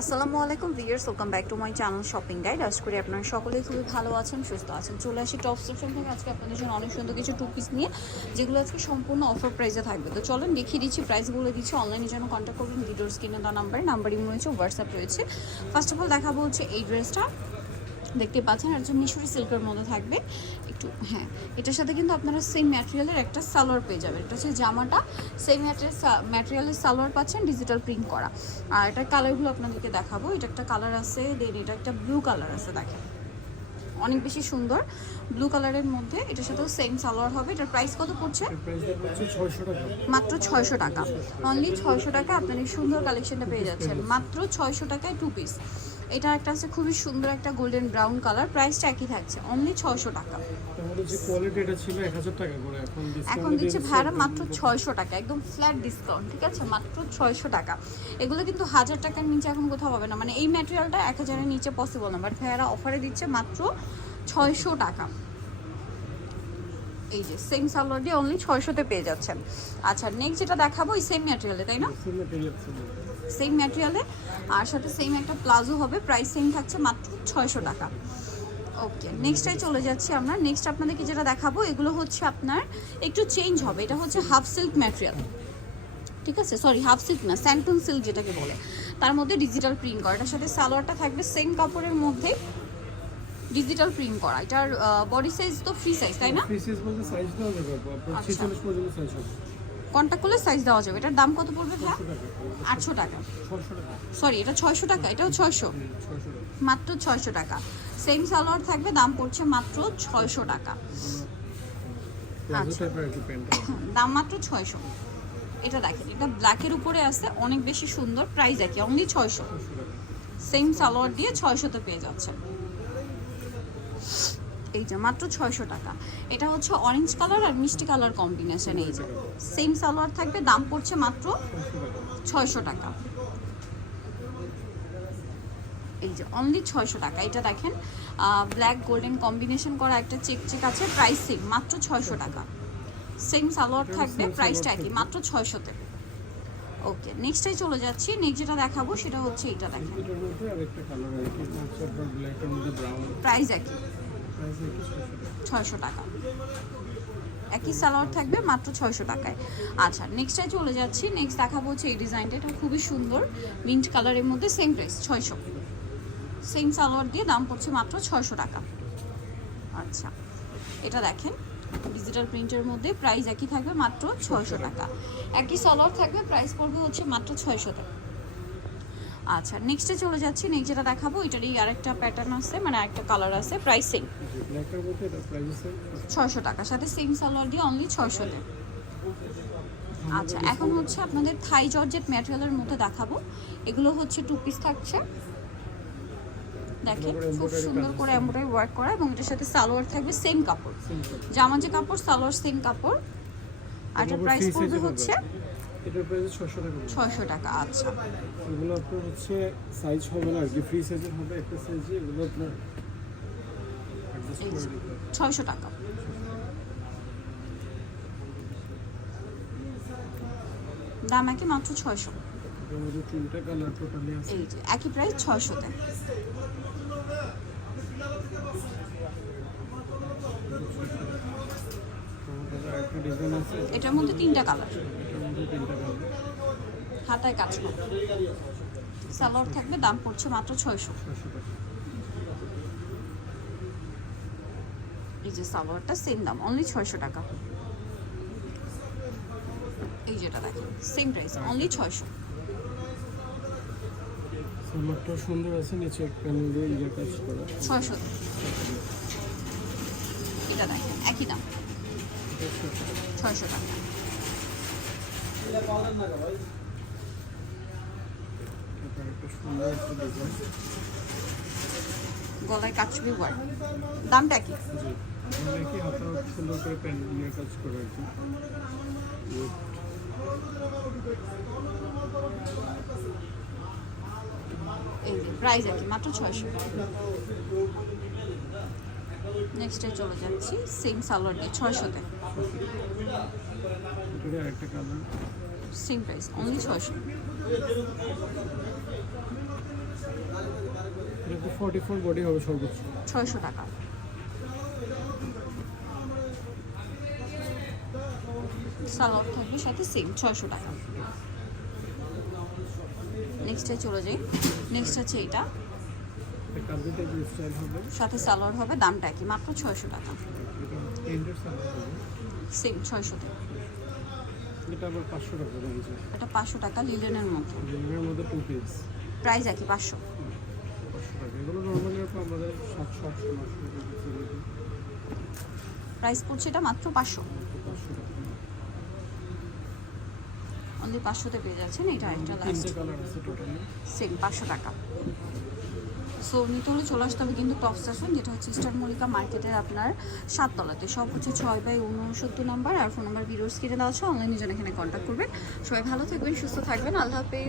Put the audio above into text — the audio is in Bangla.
আসসালামু আলাইকুম viewers welcome back to my channel shopping guide আশা করি আপনারা সকলেই খুবই ভালো আছেন, সুস্থ আছেন। চলে আসি টপ সেকশন থেকে। আজকে আপনাদের জন্য অনেক সুন্দর কিছু টু পিস নিয়ে, যেগুলো আজকে সম্পূর্ণ অফার প্রাইসে থাকবে। তো চলেন দেখিয়ে দিচ্ছি প্রাইস বলে দিচ্ছি অনলাইনে যেন কন্ট্যাক্ট করবেন ভিডিওর স্ক্রিনে দেওয়া নাম্বারে নাম্বার ইমো রয়েছে হোয়াটসঅ্যাপ রয়েছে। ফার্স্ট অফ অল দেখাবো হচ্ছে এই ড্রেসটা দেখতে পাচ্ছেন আর মিশরি সিল্কের মধ্যে থাকবে। একটু হ্যাঁ এটার সাথে কিন্তু আপনারা সেম ম্যাটেরিয়ালের একটা সালোয়ার পেয়ে যাবেন। এটা হচ্ছে জামাটা সেম ম্যাটেরিয়ালের সালোয়ার পাচ্ছেন ডিজিটাল প্রিন্ট করা। আর এটার কালারগুলো আপনাদেরকে দেখাবো। এটা একটা কালার আছে দেন এটা একটা ব্লু কালার আছে দেখেন। অনেক বেশি সুন্দর। ব্লু কালারের মধ্যে এটার সাথেও সেম সালোয়ার হবে। এটার প্রাইস কত পড়ছে? মাত্র ছয়শো টাকা। অনলি ছয়শো টাকা আপনার এই সুন্দর কালেকশনটা পেয়ে যাচ্ছেন। মাত্র ছয়শো টাকায় টু পিস এটা একটা আছে খুবই সুন্দর একটা গোল্ডেন ব্রাউন কালার প্রাইসটা একই থাকছে অনলি ছয়শো টাকা। তাহলে যে কোয়ালিটি এটা ছিল এক হাজার টাকা করে এখন এখন দিচ্ছে ভাড়া মাত্র ছয়শো টাকা একদম ফ্ল্যাট ডিসকাউন্ট ঠিক আছে? মাত্র ছয়শো টাকা। এগুলো কিন্তু হাজার টাকার নিচে এখন কোথাও হবে না। মানে এই ম্যাটেরিয়ালটা এক হাজারের নিচে পসিবল না বাট ভাইয়ারা অফারে দিচ্ছে মাত্র ছয়শো টাকা। এই যে সেম সালোয়ার দিয়ে অনলি ছয়শোতে পেয়ে যাচ্ছেন। আচ্ছা নেক্সট যেটা দেখাবো এই সেম ম্যাটেরিয়ালে তাই না? সেম ম্যাটেরিয়ালে আর সাথে সেম একটা প্লাজো হবে প্রাইস সেম থাকছে মাত্র ছয়শো টাকা। ওকে নেক্সটে চলে যাচ্ছি আমরা। নেক্সট আপনাদেরকে যেটা দেখাবো এগুলো হচ্ছে আপনার একটু চেঞ্জ হবে। এটা হচ্ছে হাফ সিল্ক ম্যাটেরিয়াল ঠিক আছে? সরি হাফ সিল্ক না স্যান্টন সিল্ক যেটাকে বলে। তার মধ্যে ডিজিটাল প্রিন্ট করা। এটার সাথে সালোয়ারটা থাকবে সেম কাপড়ের মধ্যে ডিজিটাল প্রিন্ট করা। এটার বডি সাইজ তো ফ্রি সাইজ তাই না? ফ্রি সাইজ বলতে সাইজ দেওয়া যাবে। আপু আপনার। 46 পর্যন্ত সাইজ হবে। কন্ট্যাক্ট করলে সাইজ দেওয়া যাবে। এটার দাম কত পড়বে ভাই আটশো টাকা। সরি এটা ছয়শো টাকা এটাও ছয়শো। মাত্র ছয়শো টাকা। সেম সালোয়ার থাকবে দাম পড়ছে মাত্র ছয়শো টাকা। আচ্ছা। দাম মাত্র ছয়শো। এটা দেখেন এটা ব্ল্যাকের উপরে আছে অনেক বেশি সুন্দর প্রাইস একই অনলি ছয়শো। সেম সালোয়ার দিয়ে ছয়শোতে পেয়ে যাচ্ছেন। এই যে মাত্র ছয়শো টাকা। এটা হচ্ছে অরেঞ্জ কালার আর মিষ্টি কালার কম্বিনেশন এই যে। সেম সালোয়ার থাকবে দাম পড়ছে মাত্র ছয়শো টাকা। এই যে অনলি ছয়শো টাকা। এটা দেখেন ব্ল্যাক গোল্ডেন কম্বিনেশন করা একটা চেক চেক আছে প্রাইস সেম মাত্র ছয়শো টাকা। সেম সালোয়ার থাকবে প্রাইসটা একই। মাত্র ছয়শোতে। ওকে নেক্সটে চলে যাচ্ছি। নেক্সট যেটা দেখাবো সেটা হচ্ছে এটা দেখেন প্রাইস একই। প্রাইস একটু 600 টাকা ছয়শো টাকা। একই সালোয়ার থাকবে মাত্র ছয়শো টাকায়। আচ্ছা নেক্সটে চলে যাচ্ছি। নেক্সট দেখাবো হচ্ছে এই ডিজাইনটা এটা খুবই সুন্দর। মিন্ট কালারের মধ্যে সেম প্রাইস ছয়শো। সেম সালোয়ার দিয়ে দাম পড়ছে মাত্র ছয়শো টাকা। আচ্ছা এটা দেখেন। ডিজিটাল প্রিন্টের মধ্যে প্রাইস একই থাকবে মাত্র ছয়শো টাকা। একই সালোয়ার থাকবে প্রাইস পড়বে হচ্ছে মাত্র ছয়শো টাকা। আচ্ছা নেক্সটে চলে যাচ্ছি নেক্সট যেটা দেখাবো এটারই আরেকটা প্যাটার্ন আছে মানে আরেকটা কালার আছে প্রাইস সেম ছয়শো টাকা সাথে সেম সালোয়ার দিয়ে অনলি ছয়শোতে আচ্ছা এখন হচ্ছে আপনাদের থাই জর্জেট ম্যাটেরিয়ালের মধ্যে দেখাবো। এগুলো হচ্ছে টু পিস থাকছে। দেখেন খুব সুন্দর করে এমব্রয়ডারি ওয়ার্ক করা এবং এটার সাথে সালোয়ার থাকবে সেম কাপড়। জামা যে কাপড় সালোয়ার সেম কাপড়। আর প্রাইস পড়বে হচ্ছে এটার প্রাইস 600 টাকা পড়বে। ছয়শো টাকা আচ্ছা। এগুলো আপনার হচ্ছে সাইজ হবে না আর কি ফ্রি সাইজের হবে একটা সাইজে এগুলো আপনার টাকা। দাম একই মাত্র ছয়শো। এটার তিনটা কালার টোটালি আছে। এই যে একই প্রাইস ছয়শোতে। আমাদের আরেকটা ডিজাইন আছে। এটার মধ্যে তিনটা কালার হাতায় কাজ করা। সালোয়ার থাকবে দাম পড়ছে মাত্র ছয়শো। এই যে সালোয়ারটা সেম দাম অনলি ছয়শো টাকা। এই যেটা দেখেন সেম প্রাইস অনলি ছয়শো। সালোয়ারটা সুন্দর আছে নিচে প্যানেল দিয়ে ইয়ে কাজ করা। ছয়শো। এটা দেখেন একই দাম। ছয়শো টাকা এটা একটা সুন্দর একটা ডিজাইন গলায় কাচবি ওয়ার দামটা কি. এই প্রাইস আর কি মাত্র ছয়শো নেক্সটে চলে যাচ্ছি সেম সালোয়ার দিয়ে ছয়শোতে। সেম প্রাইস অনলি ছয়শো। ফর্টি ফোর বডি হবে সর্বোচ্চ। ছয়শো টাকা। সালোয়ার থাকবে সাথে সেম ছয়শো টাকা। নেক্সটে চলে যাই। নেক্সট হচ্ছে এটা কাজে টাইপের স্টাইল হবে সাথে সালোয়ার হবে দামটা কি মাত্র ছয়শো টাকা। সেম ছয়শোতে এটা আবার পাঁচশো টাকা এটা পাঁচশো টাকা লিলেনের মতো। লিনের মধ্যে টু পিস প্রাইস একই পাঁচশো। প্রাইস পড়ছে এটা মাত্র পাঁচশো। অনলি পাঁচশোতে পেয়ে যাচ্ছেন এটা একটা লাস্ট সেম পাঁচশো টাকা। সো নিতে হলে চলে আসতে হবে কিন্তু টপ স্টেশন যেটা হচ্ছে স্টার মল্লিকা মার্কেটের আপনার সাততলাতে। সব হচ্ছে ছয় বাই উনসত্তর নাম্বার আর ফোন নাম্বার বিরোস কিনে দেওয়া আছে। অনলাইনে যেন এখানে কন্ট্যাক্ট করবেন। সবাই ভালো থাকবেন, সুস্থ থাকবেন। আল্লাহ হাফেজ।